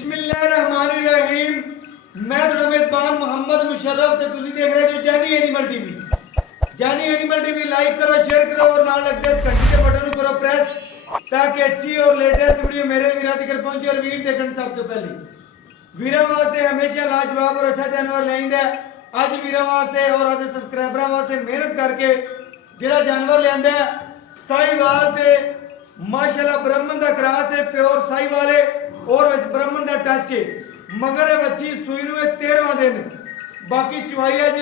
बिस्मिल्लाहिर्रहमानिर्रहीम। मैं थोड़ा मेजबान मोहम्मद मुशर्रफ ते तुसी देख रहे हो जानी एनिमल टीवी। जानी एनिमल टीवी लाइक करो, शेयर करो और नाल लगदे घंटी के बटन को करो प्रेस ताकि अच्छी और लेटेस्ट वीडियो मेरे वीरां तक पहुंचे और वीर देखण सब तो पहले। वीरां वास्ते हमेशा लाजवाब और अच्छा जानवर लेंदा है। अज वीरां वास्ते और आज सब्सक्राइबरां वास्ते मेहनत करके जेड़ा जानवर लेंदा है साहिवाल ते माशाल्लाह ब्राह्मण दा क्रास है, प्योर साहिवाल है और ब्राह्मण का टच है। मगर बच्ची सूई नूं 13वां दिन बाकी चुवाई अज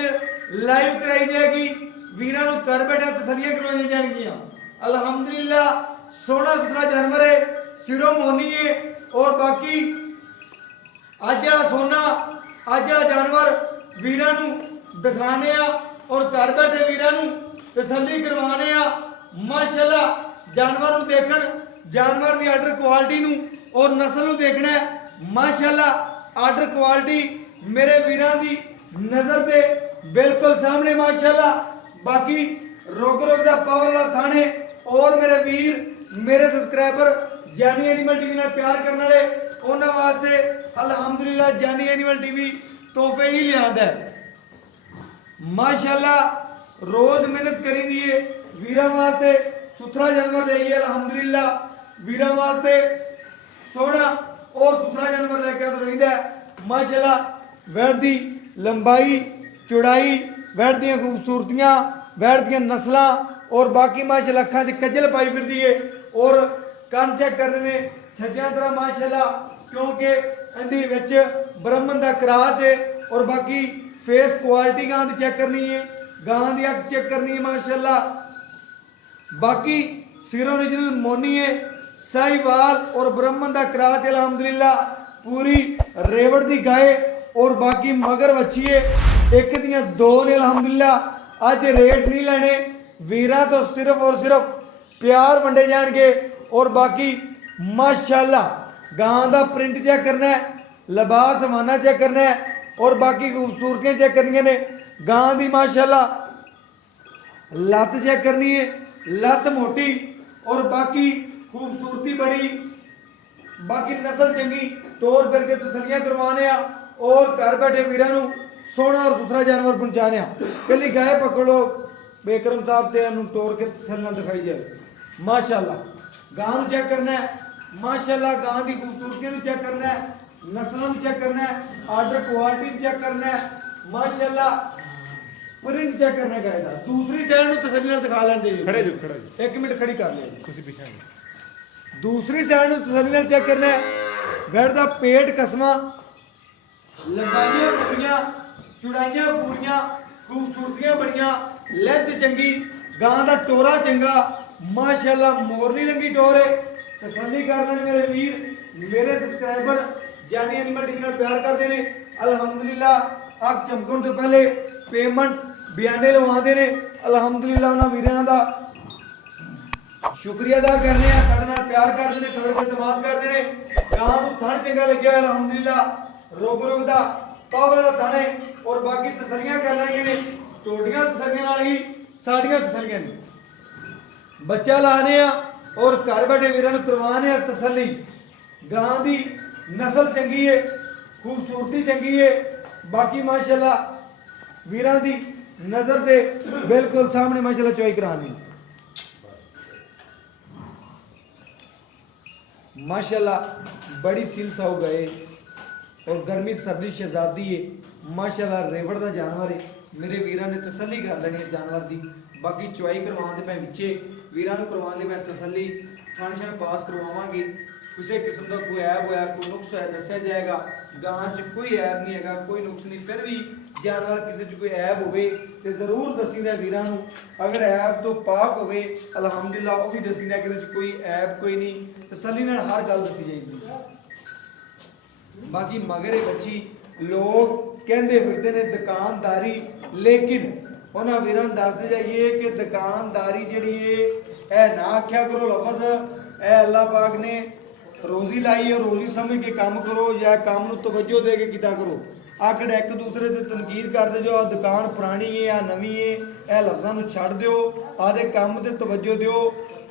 लाइव कराई जाएगी। वीरां नूं घर बैठे तसलियां करवाई जाएंगियां। अल्हम्दुलिल्लाह सोहना सुथरा जानवर है, सिरों मोनी है और बाकी अज सोना अज जानवर वीरां नूं दिखाने और घर बैठे वीरां नूं तसल्ली करवाने माशाल्लाह जानवर नूं देखण, जानवर की आर्डर क्वालिटी नूं और नस्ल नूं देखना है। माशाल्लाह आर्डर क्वालिटी मेरे वीरां दी नजर दे बिल्कुल सामने माशाल्लाह। बाकी रोग दा पावर वाला थाने और मेरे वीर मेरे सब्सक्राइबर जानी एनिमल टीवी नाल प्यार करने वाले उन्हां वास्ते अल्हम्दुलिल्लाह जानी एनिमल टीवी तोहफे ही लिआंदा है। माशाल्लाह रोज मेहनत करी दी है वीरां वास्ते, सुथरा जानवर लईए अल्हम्दुलिल्लाह। वीरां वास्ते सोहना और सुथरा जानवर लेके रहीदा है माशाल्लाह। वैड़ दी लंबाई चौड़ाई, वैड़ दी खूबसूरतियां, वैड़ दी नस्लां और बाकी माशाल्लाह अखां च कज्जल पाई फिरदी है और कन चेक करने ने छज्जियां तरह माशाल्लाह, क्योंकि इंदी विच ब्राह्मण दा क्रास है और बाकी फेस क्वालिटी गां दी चेक करनी है, गां दी अख चेक करनी है माशाल्लाह। बाकी सिरों ओरिजिनल मोनी है, साहिवाल और ब्राह्मण का क्रास है अल्हम्दुलिल्लाह। पूरी रेवड़ की गाय और बाकी मगर बच्ची है, एक दियां दो ने अल्हम्दुलिल्लाह। अज रेट नहीं लेने वीरां तो सिर्फ और सिर्फ प्यार वंडे जाएंगे और बाकी माशाल्लाह गां का प्रिंट चेक करना है, लिबास हवाना चेक करना है और बाकी खूबसूरतियां चेक करनी ने। गां की माशाल्लाह लत्त चेक करनी है, लत्त मोटी और बाकी खूबसूरती बड़ी, बाकी नस्ल चंगी तौर करके तसलियां करवाने और घर बैठे वीरां नूं सोहना और सुथरा जानवर पहुंचाने। कली गाय पकड़ो बेकरम साहब ते तोड़ के तसलियां दिखाई जाए माशाल्लाह। गां नूं चेक करना है माशाल्लाह, गां की खूबसूरती नूं चेक करना है, नस्लों नूं चेक करना है, आर्डर क्वालिटी चेक करना है माशाल्लाह। प्रिंट चेक करना है गाय दा। दूसरी साइड नूं तसल्ली नाल दिखा लैंदे जी, खड़े जो खड़ा जी, एक मिनट खड़ी कर लिया तुसीं पीछे। दूसरी साइड नूं तसल्ली नाल चेक करना है। वैड़ दा पेट कसमा, लंबाइयां पूरियां, चौड़ाइयां पूरियां, खूबसूरतियां बड़ियां, लैंथ चंगी, गां दा टोरा चंगा माशाल्लाह। मोरनी रंगी टोर है। तसल्ली कर लैण मेरे वीर मेरे सब्सक्राइबर जानी एनिमल टीवी नाल प्यार करते हैं अल्हम्दुलिल्लाह। अख चमकण तो पहले पेमेंट बयाने लवाते हैं अल्हम्दुलिल्लाह। उन्होंने वीरां दा शुक्रिया अदा करने, साडे नाल प्यार करते हैं, साडे ते एतमाद करते हैं। गां नूं थण चंगा लग्या अल्हम्दुलिल्लाह। रोग दा पावर दा थण है और बाकी तसलियां कर लैणगे ने। तोड़ियां तसलियां नाल ही साडियां तसलियां ने। बच्चा लाने और घर बैठे वीरां नूं करवाने तसल्ली। गां दी नस्ल चंगी है, खूबसूरती चंगी है, बाकी माशाल्लाह वीरां दी नजर दे बिल्कुल सामने माशाल्लाह चोई करानी माशाल्लाह। बड़ी सिल साऊ गए और गर्मी सर्दी शहजादी है माशाल्लाह। रेवड़ का जानवर है, मेरे वीरां ने तसल्ली कर लेनी है जानवर की। बाकी चुवाई करवाने मैं विचे वीरां नूं करवाने मैं तसल्ली खान शान पास करवावांगी। किसी किस्म का कोई ऐब होया, कोई नुक्स होया दस्या जाएगा। गां च कोई ऐब नहीं है, कोई नुक्स नहीं। फिर भी जानवर किसी च कोई ऐब होवे ते जरूर दसीदा वीरां नूं। अगर ऐब तो पाक होवे अल्हम्दुलिल्लाह वो भी दसीदा कि इहदे च कोई ऐब कोई नहीं। तसल्ली नाल हर गल दसी जाएगी। बाकी मगर बच्ची लोग कहते फिरते ने दुकानदारी, लेकिन उन्होंने वीरां नूं दस जाइए कि दुकानदारी जिहड़ी है ना आख्या करो लफज। ए अल्लाह पाक ने रोजी लाई और रोजी समझ के काम करो या काम नूं तवज्जो दे के कीता करो। आखिर एक दूसरे से तनकीद करते जो आ दुकान पुरानी है या नवी है, यह लफ्ज़ों नूं छड्ड दिओ, आदे काम ते तवज्जो दिओ।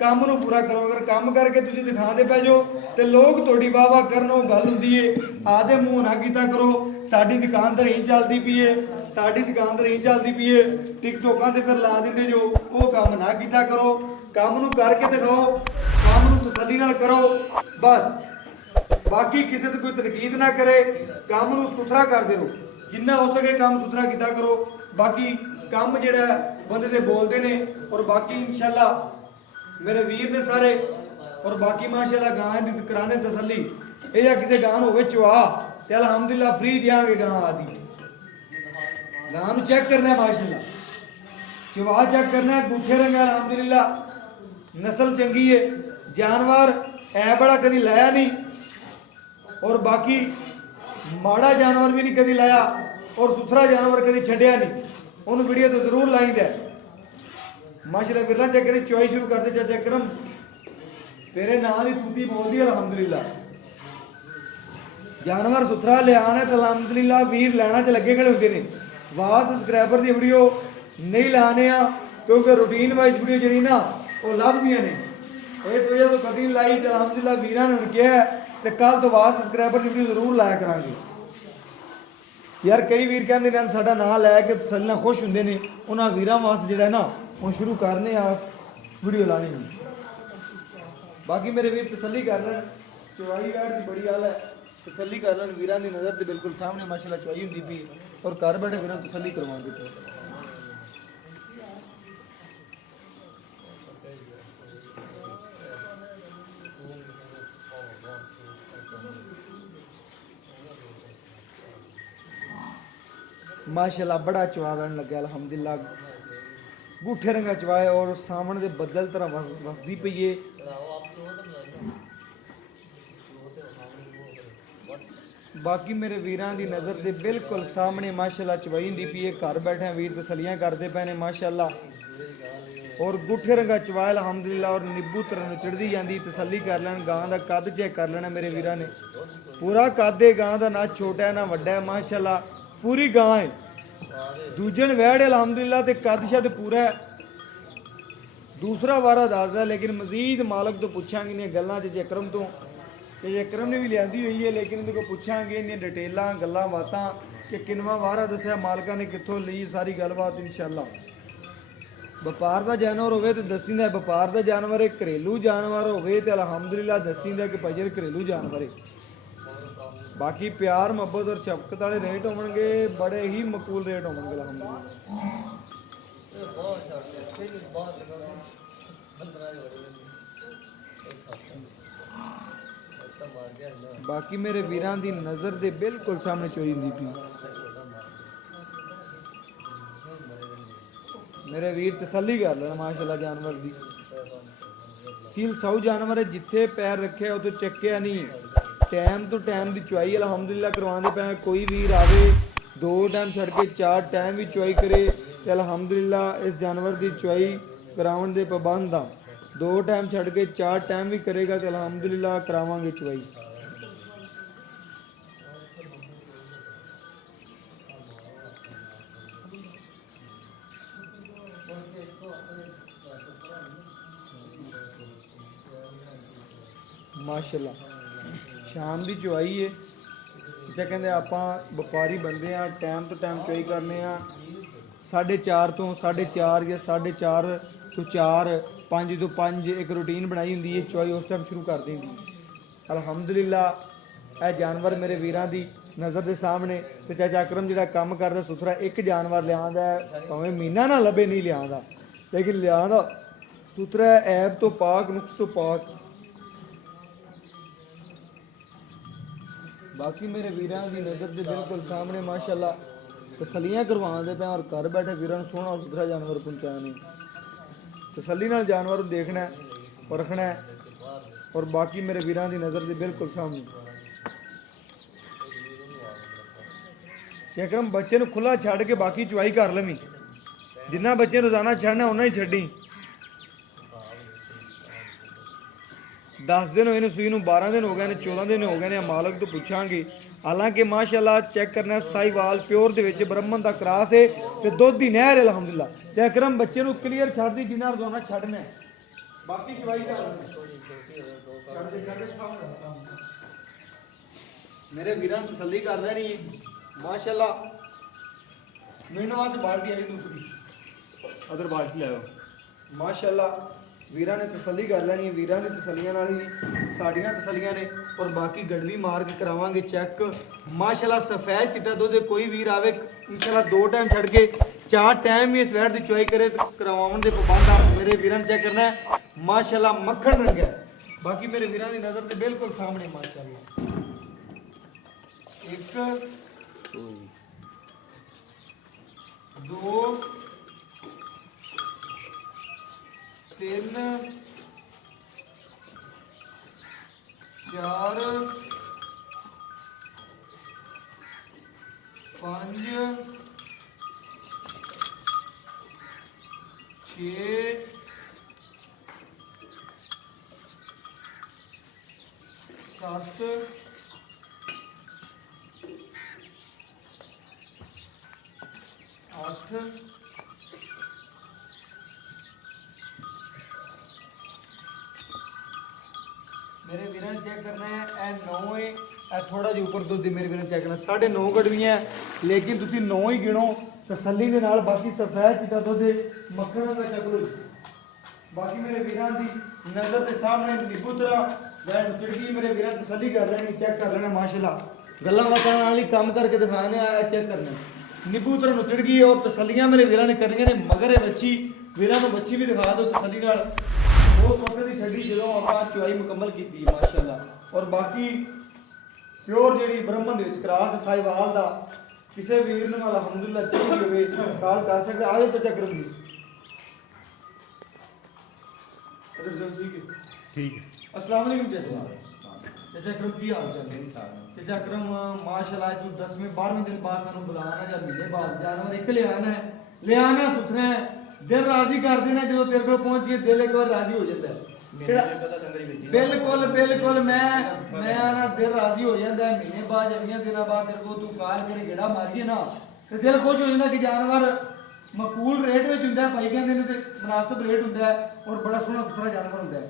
ਕੰਮ ਨੂੰ ਪੂਰਾ ਕਰੋ। ਅਗਰ ਕੰਮ ਕਰਕੇ ਤੁਸੀਂ ਦਿਖਾਉਂਦੇ ਪੈ ਜਾਓ ਤੇ ਲੋਕ ਤੁਹਾਡੀ ਵਾਹ ਵਾਹ ਕਰਨ, ਉਹ ਗੱਲ ਹੁੰਦੀ ਏ। ਆਦੇ ਮੂੰਹ ਨਾ ਕੀਤਾ ਕਰੋ ਸਾਡੀ ਦੁਕਾਨ ਤੇ ਨਹੀਂ ਚੱਲਦੀ ਪਈਏ, ਸਾਡੀ ਦੁਕਾਨ ਤੇ ਨਹੀਂ ਚੱਲਦੀ ਪਈਏ, ਟਿਕਟੋਕਾਂ ਤੇ ਫਿਰ ਲਾ ਦਿੰਦੇ ਜੋ, ਉਹ ਕੰਮ ਨਾ ਕੀਤਾ ਕਰੋ। ਕੰਮ ਨੂੰ ਕਰਕੇ ਦਿਖਾਓ, ਕੰਮ ਨੂੰ ਤਸੱਲੀ ਨਾਲ ਕਰੋ ਬਸ। ਬਾਕੀ ਕਿਸੇ ਤੇ ਕੋਈ ਤਨਕੀਦ ਨਾ ਕਰੇ, ਕੰਮ ਨੂੰ ਸੁਥਰਾ ਕਰਦੇ ਰਹੋ, ਜਿੰਨਾ ਹੋ ਸਕੇ ਕੰਮ ਸੁਥਰਾ ਕੀਤਾ ਕਰੋ। ਬਾਕੀ ਕੰਮ ਜਿਹੜਾ ਬੰਦੇ ਦੇ ਬੋਲਦੇ ਨੇ, ਔਰ ਬਾਕੀ ਇਨਸ਼ਾਅੱਲਾ ਮੇਰੇ ਵੀਰ ਨੇ ਸਾਰੇ, ਔਰ ਬਾਕੀ ਮਾਸ਼ਾਅੱਲਾ ਗਾਂ ਦੀ ਕਰਾਣੇ ਤਸੱਲੀ। ਇਹ ਜਾਂ ਕਿਸੇ ਗਾਂ ਹੋਵੇ ਚੁਆ ਤੇ ਅਲਹਮਦੁਲਿਲਾ ਫ੍ਰੀ ਦਿਆਂਗੇ ਗਾਂ ਆਦੀ। ਗਾਂ ਨੂੰ ਚੈੱਕ ਕਰਨਾ ਮਾਸ਼ਾਅੱਲਾ, ਚੁਆ ਚੈੱਕ ਕਰਨਾ, ਗੁੱਠੇ ਰੰਗ ਅਲਹਮਦੁਲਿਲਾ ਨਸਲ ਚੰਗੀ ਹੈ। ਜਾਨਵਰ ਐ ਬੜਾ ਕਦੀ ਲਾਇਆ ਨਹੀਂ, ਔਰ ਬਾਕੀ ਮਾੜਾ ਜਾਨਵਰ ਵੀ ਨਹੀਂ ਕਦੀ ਲਾਇਆ, ਔਰ ਸੁਥਰਾ ਜਾਨਵਰ ਕਦੀ ਛੱਡਿਆ ਨਹੀਂ। ਉਹਨੂੰ ਵੀਡੀਓ ਤੋਂ ਜ਼ਰੂਰ ਲਾਈਦਾ ਮਾਸ਼ਾਅੱਲਾ। ਬਿਰਲਾ ਚੈੱਕ ਕਰੀ, ਚੁਆਈ ਸ਼ੁਰੂ ਕਰਦੇ ਚਾਚਾ ਅਕਰਮ, ਤੇਰੇ ਨਾਲ ਹੀ ਤੂਤੀ ਬੋਲਦੀ ਅਲਹਮਦੁਲਿਲਾ। ਜਾਨਵਰ ਸੁਥਰਾ ਲਿਆਣਾ ਤੇ ਅਲਹਮਦੁਲਿਲਾ ਵੀਰ ਲੈਣਾ ਤੇ ਲੱਗੇ ਖੜੇ ਹੁੰਦੇ ਨੇ। ਵਾਹ ਸਬਸਕ੍ਰਾਈਬਰ ਦੀ ਵੀਡੀਓ ਨਹੀਂ ਲਾਣੇ ਆ, ਕਿਉਂਕਿ ਰੂਟੀਨ ਵਾਈਜ਼ ਵੀਡੀਓ ਜਿਹੜੀ ਨਾ ਉਹ ਲੱਭਦੀਆਂ ਨੇ, ਇਸ ਵਜ੍ਹਾ ਤੋਂ ਕਦੀ ਲਾਈ ਤੇ ਅਲਹਮਦੁਲਿਲਾ ਵੀਰਾਂ ਨੇ ਹੁਣ ਕਿਹਾ ਤੇ ਕੱਲ ਤੋਂ ਬਾਅਦ ਸਬਸਕ੍ਰਾਈਬਰ ਦੀ ਵੀਡੀਓ ਜ਼ਰੂਰ ਲਾਇਆ ਕਰਾਂਗੇ। ਯਾਰ ਕਈ ਵੀਰ ਕਹਿੰਦੇ ਨੇ ਸਾਡਾ ਨਾਂ ਲੈ ਕੇ ਤਸੱਲੀ ਨਾਲ ਖੁਸ਼ ਹੁੰਦੇ ਨੇ, ਉਹਨਾਂ ਵੀਰਾਂ ਵਾਸਤੇ ਜਿਹੜਾ ਨਾ ਹੁਣ ਸ਼ੁਰੂ ਕਰਨੇ ਆ ਵੀਡੀਓ ਲਾਣੀ। ਬਾਕੀ ਮੇਰੇ ਵੀਰ ਤਸੱਲੀ ਕਰ ਲੈਣ, ਚਵਾਈ ਵੈਟ ਦੀ ਬੜੀ ਹਾਲ ਹੈ, ਤਸੱਲੀ ਕਰ ਲੈਣ। ਵੀਰਾਂ ਦੀ ਨਜ਼ਰ ਦੇ ਬਿਲਕੁਲ ਸਾਹਮਣੇ ਮਾਸ਼ਾਅੱਲਾ ਚਵਾਈ ਹੁੰਦੀ ਪਈ, ਔਰ ਘਰ ਬੈਠੇ ਵੀਰਾਂ ਤਸੱਲੀ ਕਰਵਾਉਂਦੇ ਪਏ। माशाल्लाह बड़ा चवा बन लगे अल्हम्दुलिल्लाह, गुठे रंगा चवाए और सामने दे बदल तरह वसदी पई है। बाकी मेरे वीरां दी नज़र दे बिल्कुल सामने माशाल्लाह चवाई हुंदी पई है। घर बैठे वीर तसलियां करते पे ने माशाल्लाह, और गुठे रंगा चवाए अल्हम्दुलिल्लाह, और नींबू तरह चढ़दी जांदी। तसल्ली कर लैन, गां दा कद चेक कर लेना मेरे वीरां ने, पूरा कद है गां दा, ना छोटा है ना वड्डा है माशाल्लाह, पूरी गां है। दूजन वैड़ अल्हम्दुलिल्लाह ते कद शद पूरा है। दूसरा वारा दस है, लेकिन मजीद मालक तो पूछांगे इन गल्लां च अकरम तो, अकरम ने भी लियांदी हुई है, लेकिन इनके पूछांगे इन डिटेलां गल्लां बातां कि किनवा वारा दसिया मालका ने कित्थों लई, सारी गलबात इंशाअल्लाह। व्यापार का जानवर होवे तो दसींदा, व्यापार का जानवर है, घरेलू जानवर होवे तो अल्हम्दुलिल्लाह दसींदा कि भाई घरेलू जानवर है। बाकी प्यार मुहब्बत और शफकत वाले रेट होंगे, बड़े ही मकूल रेट होंगे अल्हम्दुलिल्लाह। बाकी मेरे वीरां दी नज़र दे बिल्कुल सामने चोई हुंदी पई। मेरे वीर तसल्ली कर लेना माशाल्लाह जानवर दी। सील साऊ जानवर है, जिथे पैर रखे उतो चक्या नहीं, टाइम तो टाइम की चुआई अल्हम्दुलिल्लाह करवाते पे। कोई वीर आवे 2 टाइम छड़ के 4 टाइम भी चुआई करे तो अल्हम्दुलिल्लाह इस जानवर की चुआई करावन दे पाबंद आ। 2 टाइम छड़ के 4 टाइम भी करेगा तो अल्हम्दुलिल्लाह करावांगे चुआई। माशाल्लाह शाम की चुआई है, जिसे कहते आप व्यापारी बंदे हैं, टाइम तो टाइम चुआई करने 4:30 तो 4:30 या 4:30 तो 4, 5 तो 5 एक रूटीन बनाई होंगी है। चुआई उस टाइम शुरू कर देंगी अल्हम्दुलिल्लाह। यह जानवर मेरे वीरां दी नज़र के सामने, तो चाचा अकरम जिहड़ा काम करदा सुथरा एक जानवर लियांदा है, भावें महीना ना लभे नहीं लियांदा, लेकिन लियांदा सुथरा ऐब तो पाक, नुक्स तो पाक। बाकी मेरे वीरां की नज़र के बिल्कुल सामने माशाल्लाह तसलियां करवाते पे, और घर बैठे वीरां सोहना सुथरा जानवर पहुँचाने। तसल्ली नाल जानवर देखना है, परखना है, और बाकी मेरे वीरां की नज़र के बिल्कुल सामने। अकरम बच्चे खुला छड़ के बाकी चुआई कर लवी, जिन्ना बच्चे रोजाना छड़ना उन्ना ही छड्डी। 10 दिन होए ने सूई नूं, 12 दिन हो गए ने, 14 दिन हो गए ने, मालक तो पूछांगे। हालांकि माशाल्लाह चेक करना साहिवाल प्योर दे विच ब्रह्मन दा क्रास है ते दुध दी नहर है अल्हम्दुलिल्लाह। ते अकरम बच्चे नूं क्लीयर छड़ दी, जिन्ना रोजाना छड़ना है ਬਾਕੀ ਚਵਾਈ ਕਰ ਛੱਡ ਸਾਹਮਣੇ ਮੇਰੇ ਵੀਰਾਂ ਨੂੰ ਤਸੱਲੀ ਕਰ ਲੈਣੀ ਹੈ ਮਾਸ਼ਾਅੱਲਾ। ਮੈਨੂੰ ਵਾਸ ਬਾਲਟੀ ਆਈ ਦੂਸਰੀ ਅਦਰ ਬਾਲਟੀ ਲਾਓ ਮਾਸ਼ਾਅੱਲਾ। ਵੀਰਾਂ ਨੇ ਤਸੱਲੀ ਕਰ ਲੈਣੀ ਹੈ, ਵੀਰਾਂ ਦੀ ਤਸੱਲੀਆਂ ਨਾਲ ਹੀ ਸਾਡੀਆਂ ਤਸੱਲੀਆਂ ਨੇ। ਔਰ ਬਾਕੀ ਗੜਵੀ ਮਾਰ ਕੇ ਕਰਾਵਾਂਗੇ ਚੈੱਕ ਮਾਸ਼ਾਅੱਲਾ। ਸਫੈਦ ਚਿੱਟਾ ਦੁੱਧ ਕੋਈ ਵੀਰ ਆਵੇ ਇਨਸ਼ਾਅੱਲਾ 2 ਟਾਈਮ ਛੱਡ ਕੇ 4 ਟਾਈਮ ਹੀ ਇਸ ਵੈਟ ਦੀ ਚੁਆਈ ਕਰੇ ਕਰਵਾਉਣ ਦੇ ਪਾਬੰਦ ਆ। ਮੇਰੇ ਵੀਰਾਂ ਨੇ ਚੈੱਕ ਕਰਨਾ ਹੈ ਮਾਸ਼ਾਅੱਲਾ ਮੱਖਣ ਰੰਗ ਹੈ। ਬਾਕੀ ਮੇਰੇ ਵੀਰਾਂ ਦੀ ਨਜ਼ਰ ਦੇ ਬਿਲਕੁਲ ਸਾਹਮਣੇ ਮਾਸ਼ਾਅੱਲਾ। 1 2 3 4 5 6 7 8 मेरे वीर चेक करना है ए 9 है ए थोड़ा जिहा ऊपर दुध मेरे वीर चेक करना 9.5 गड़वियां लेकिन तुसी 9 ही गिनो तसल्ली दे नाल। बाकी सफेद चिट्टा दुध मक्खन का चक लो। बाकी मेरे वीरां दी नजर के सामने निबूतरा वैन चिड़की मेरे वीरां तसल्ली कर लेनी चेक कर लेना माशाल्लाह। गल्लां बातां नाल ही काम करके दिखाने आया चेक करना निबूतरा नु चिड़की और तसल्लियां मेरे वीरां ने करनियां ने। मगर ये बच्ची वीरां नु बच्ची भी दिखा दो तसल्ली नाल। बहुत वक्त की छड़ी जो आप चुआई मुकम्मल की माशाअल्लाह। और बाकी प्योर जी ब्रह्मन क्रॉस साहिवाल का किसी वीर ने अलहमदुलिल्लाह चाहिए हो कॉल कर सकते आ जाओ तो चक्र भी ठीक है। अस्सलाम वालेकुम चाचा अकरम की हाल चाल चाचा अकरम माशाअल्लाह तू 10वें 12वें दिन बाद सानू बुलाना या महीने बाद जानवर एक ले आना सुथरा है दिल राजी कर देना जो तेरे को पहुंच के दिल एक बार राजी हो जाता है। बिल्कुल बिल्कुल मैं ना दिल राजी हो जाता है महीने बाद या 20 दिनों बाद तेरे को तू कॉल करे गेड़ा मारिए ना तो दिल खुश हो जाता कि जानवर मकबूल रेट में होंगे भाई कहते हैं तो मुनासिब रेट होंगे और बड़ा सोहना सुथरा जानवर होंगे।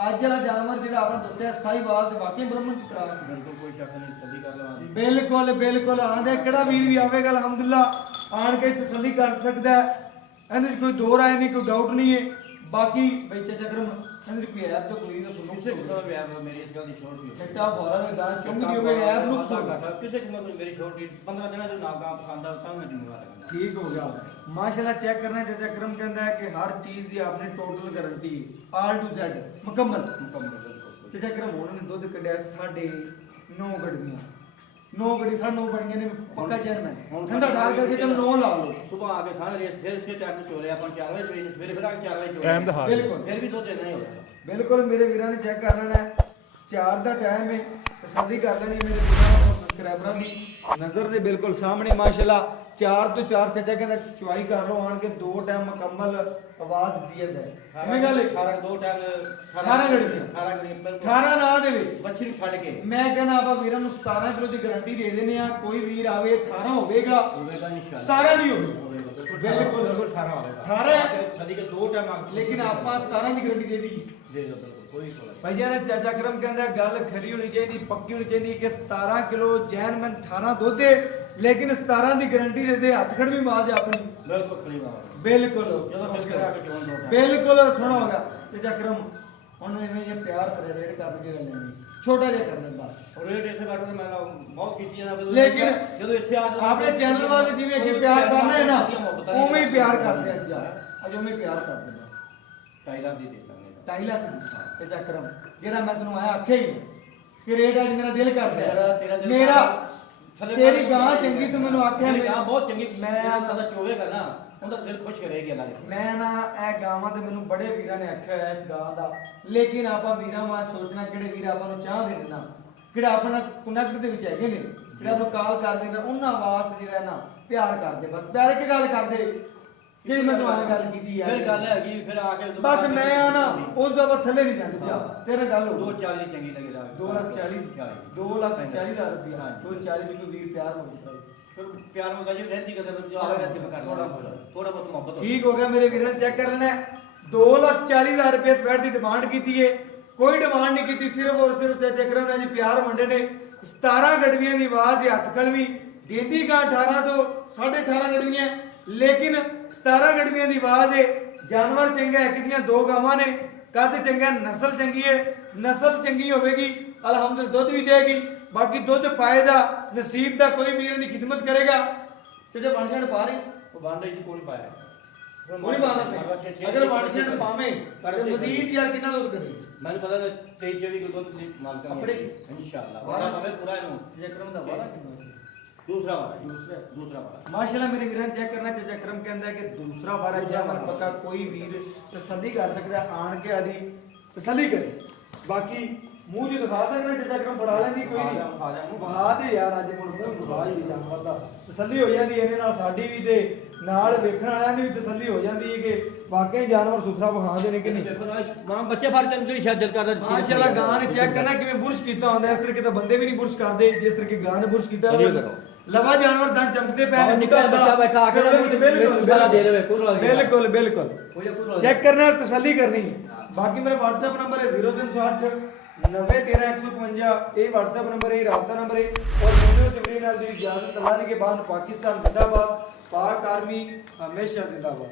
अज वाला जानवर जो आपने दसिया साहिवाल तो वाकई ब्रह्मन च क्रॉस बिल्कुल कोई शक नहीं तसल्ली कर लो। बिल्कुल बिल्कुल आंदे केड़ा वीर भी आवेगा अल्हम्दुलिल्लाह आन के तसल्ली कर सकता है। ਇਹਦੇ कोई दो राय नहीं कोई डाउट नहीं है। बाकी भाई चाचा अकरम ਇਹਦੇ कोई ऐप तो कोई ना किसे किस्म में ऐप मेरी इस गल दी छोड़ दी छट्टा बोला में गाल चुंगी होवे ऐप नुक्स हो घाटा किसे किस्म में मेरी छोड़ दी 15 दिन जो ना काम खांदा ता मैं जिम्मेवार है। ठीक हो गया माशाल्लाह। चेक करना चाचा अकरम कहता है कि हर चीज की आपने total guarantee all to Z मुकम्मल चाचा अकरम उन्होंने दूध कढ़िया 9.5 गड़वियां 9 गड़ी 9.5 गड़ियां ने पक्का जन्म है ठंडा डाल करके चलो 9 ला लो। सुबह आके सारे रेस फिर से टाइम चोले अपन 4 बजे सवेरे फिर आके 4 बजे टाइम दा बिल्कुल फिर भी तो देना ही होगा। बिल्कुल मेरे वीरां ने चेक कर लेना है 4 दा टाइम है तसल्ली कर लेनी मेरे वीरां और सब्सक्राइबरां दी नजर दे बिल्कुल सामने माशाल्लाह। 4 तो 4 चाचा कहंदा चुआई कर लो आन के 2 टाइम मुकम्मल आवाज दी है इवें गल 18 2 टाइम 18 गड़ियां 18 ना दे बच्ची छड़ के मैं कहना आप वीरां नु 17 किलो की गारंटी दे देने आ। कोई वीर आवे 18 होवेगा इंशाल्लाह 17 नहीं होगा बिल्कुल 18 होगा 18 सदी के 2 टाइम लेकिन आप 17 की गारंटी दे दी दे दो बिल्कुल कोई भाई जान चाचा अकरम कहंदा गल खरी होनी चाहिए पक्की होनी चाहिए कि 17 किलो जैन मन 18 दूध है लेकिन 17 की गारंटी दे दे हथ खड़ भी मार अपनी बिल्कुल खड़ी बात बिल्कुल ਜਦੋਂ ਫਿਰ ਕਰਾ ਕੇ ਚੋਣ ਦੋ बिल्कुल सुनो होगा चाचा अकरम उन्होंने इवें जे प्यार करे रेट कर के लेनी छोटा जिहा करना बस और रेट ऐसे काटो मैं बहुत कीती है लेकिन ਜਦੋਂ ਇੱਥੇ ਆ आपने चैनल वाले जिवें कि प्यार करना है ना उवें ही प्यार करते हैं आज उवें प्यार करते हैं 2.5 लाख ਦੀ ਦੇ ਦਾਂਗੇ 2.5 लाख चाचा अकरम जेड़ा मैं तैनूं आया आखे ही कि रेट आज मेरा दिल करदा है मेरा तेरी गां चंगी तू मैनू आख्या मेरी गां बहुत चंगी मैं पता चोवेगा ना ਉਹਦਾ ਦਿਲ ਖੁਸ਼ ਕਰੇਗੀ ਅੱਲਾ ਦੇ मैं ना ਇਹ ਗਾਵਾਂ ਤੇ ਮੈਨੂੰ ਬੜੇ ਵੀਰਾਂ ਨੇ ਆਖਿਆ ਹੋਇਆ ਇਸ ਗਾਂ ਦਾ ਲੇਕਿਨ ਆਪਾਂ ਵੀਰਾਂ ਵਾਂ ਸੋਚਣਾ ਕਿਹੜੇ ਵੀਰ ਆਪਾਂ ਨੂੰ ਚਾਹ ਦੇ ਦੇਣਾ ਕਿਹੜਾ ਆਪਣਾ ਕਨੈਕਟ ਦੇ ਵਿੱਚ ਹੈਗੇ ਨੇ ਜਿਹੜਾ ਨੂੰ ਕਾਲ ਕਰਦੇ ਨੇ ਉਹਨਾਂ ਵਾਸਤੇ ਜਿਹੜਾ ਨਾ ਪਿਆਰ ਕਰਦੇ ਬਸ ਪਿਆਰ ਕੀ ਗੱਲ ਕਰਦੇ ਜਿਹੜੀ ਮੈਂ ਤੁਹਾਨੂੰ ਗੱਲ ਕੀਤੀ ਫਿਰ ਹੈ ਗੱਲ ਹੈਗੀ ਫਿਰ ਆ ਕੇ ਬਸ ਮੈਂ ਆ ਨਾ ਉਸ ਤੋਂ ਬਾਅਦ ਥੱਲੇ ਨਹੀਂ ਜਾਂਦੇ ਜਾ ਤੇਰੇ ਗੱਲ ਹੋ 240 ਚੰਗੀ ਲੱਗੇਗਾ 2,40,000 ਰੁਪਇਆ 240 ਕੋਈ ਵੀਰ ਪਿਆਰ ਮੰਗਦਾ ਫਿਰ ਪਿਆਰ ਮੰਗਾ ਜੀ ਰਹਿਤੀ ਕਦਰ ਜੋ ਆਵੇਗਾ ਜਿਵੇਂ ਕਰ ਥੋੜਾ ਬਹੁਤ ਮੁਹੱਬਤ ठीक हो गया मेरे वीर चेक कर लेना 2,40,000 रुपए इस बैट की डिमांड की है। कोई डिमांड नहीं की, सिर्फ और सिर्फ चाचा अकरम ने जी प्यार वंडे ने। 17 गड़वियां की आवाज है, हथ कलवी देंदी गां 18 तो 18.5 गड़वियां, लेकिन 17 गड़वियां की आवाज है। जानवर चंगा है, एक दो गावां ने, कद चंगा, नस्ल चंगी है, नस्ल चंगी होगी अलहमदुलिल्लाह दुध भी देगी। बाकी दुध पाएगा नसीब का, कोई वीर की खिदमत करेगा। चाचा बनशण पा रही वो बांध रही थी कौन पाया कोई बात नहीं, अगर बनशण पावे तो मजीद यार कितना दूध करेगी। मैंने पता था 23-24 किलो दूध मांगता अपने इंशाल्लाह वाला हमें पूरा है चाचा अकरम का वाला कितना दूसरा वाला दूसरा वाला माशाल्लाह मेरे वीरान चेक करना। चाचा अकरम कहता है कि दूसरा वारा क्या मन पक्का कोई वीर तसल्ली कर सकता है, आन के आदि तसल्ली करे। बाकी मुंह जो दिखा सकना चाचा अकरम बढ़ा लेंदी कोई नहीं, बहा दे यार अज मुड़ मुंह दिखा ही जानवर दा तसल्ली हो जाती है। नाल साडी भी ते नाल वेखण वालियां दी भी तसल्ली हो जाती है कि वाकई जानवर सुथरा बखा दे ने कि नहीं। मां बच्चे फाड़ चंग जेडी शायद दिल करदा माशाल्लाह गां ने चेक करना किवें बुरश कीता होंदा, इस तरीके तो बंदे भी नहीं बुरश करदे जिस तरीके गां ने बुरश कीता। लवा जानवर दंद चमकते पे ने निकल बच्चा बैठा आके बिल्कुल दे देवे कुल वाला बिल्कुल बिल्कुल चेक करना और तसल्ली करनी है। बाकी मेरा व्हाट्सएप नंबर है 0308 90 13 155, ये व्हाट्सएप नंबर है, राब्ता नंबर है। और वीडियो जबरीन अब्दी इजाजत अल्लाह के बाद पाकिस्तान जिंदाबाद, पाक आर्मी हमेशा जिंदाबाद।